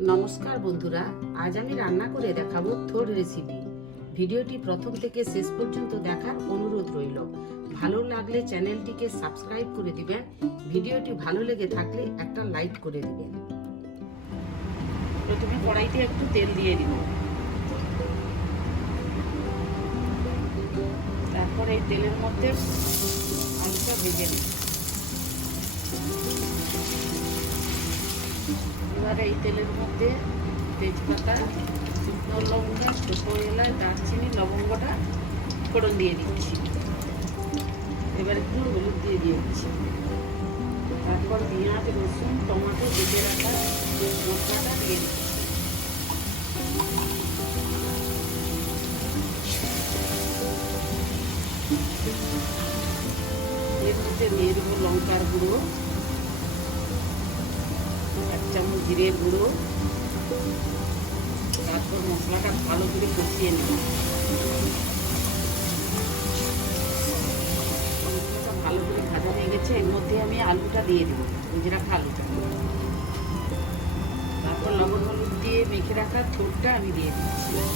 নমস্কার বন্ধুরা, আজ আমি রান্না করে দেখাবো থোর রেসিপি ভিডিওটি প্রথম থেকে শেষ পর্যন্ত দেখার অনুরোধ রইল। ভালো লাগলে চ্যানেলটিকে সাবস্ক্রাইব করে দিবেন। ভিডিওটি ভালো লেগে থাকলে একটা লাইক করে দিবেন। প্রথমে কড়াইতে একটু তেল দিয়ে দিব। তারপর এই তেলের মধ্যে আলুটা ভেজে নিই এবার এই তেলের মধ্যে তেজপাতা, শুকনো লবঙ্গ ছোটো এলাচ, দারচিনি, লবঙ্গটা ফোড়ন দিয়ে দিচ্ছি। এবার একটু হলুদ দিয়ে দিয়েছি। তারপর পেঁয়াজ, রসুন, টমেটো বেটে রাখা মশলাটা দিয়ে দিচ্ছি। এর মধ্যে দিয়ে লঙ্কার গুঁড়ো। এক চামচ জিরে গুঁড়ো, তারপর মশলাটা ভালো করে কষিয়ে নেব। মশলাটা ভালো করে ভাজা হয়ে গেছে, এর মধ্যে আমি আলুটা দিয়ে দেবো ভেজে রাখা আলুটা তারপর লবণ হলুদ দিয়ে মেখে রাখা ছোটটা আমি দিয়ে দিচ্ছি এর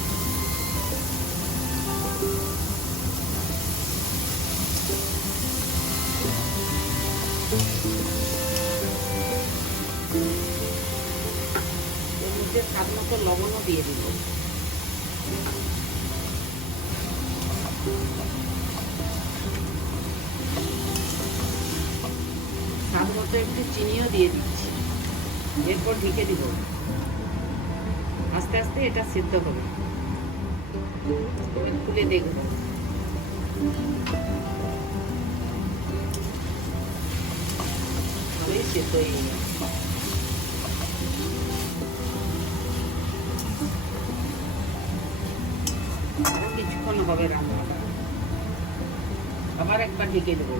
মধ্যে স্বাদ মতো লবণও দিয়ে দিব স্বাদ মতো একটু চিনিও দিয়ে দিচ্ছি। এরপর ঢেকে দিব। আস্তে আস্তে এটা সিদ্ধ হবে। খুলে দেখব ভালোই সিদ্ধ হয়ে কিছুক্ষণ হবে রান্নাটা আবার একবার ঢেকে দেবো।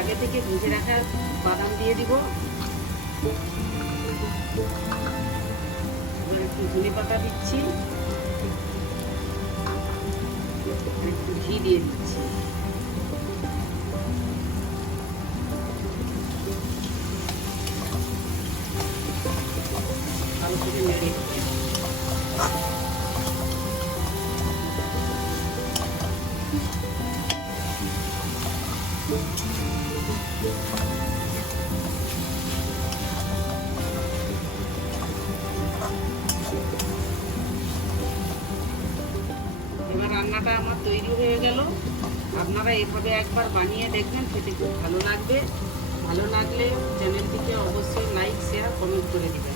আগে থেকে ভেজে রাখা বাদাম দিয়ে দিব। একটু ধনে পাতা দিচ্ছি। একটু ঘি দিয়ে দিচ্ছি। এবার রান্নাটা আমার তৈরি হয়ে গেল। আপনারা এভাবে একবার বানিয়ে দেখবেন, খেতে খুব ভালো লাগবে। ভালো লাগলে চ্যানেলটিকে অবশ্যই লাইক শেয়ার কমেন্ট করে দেবেন।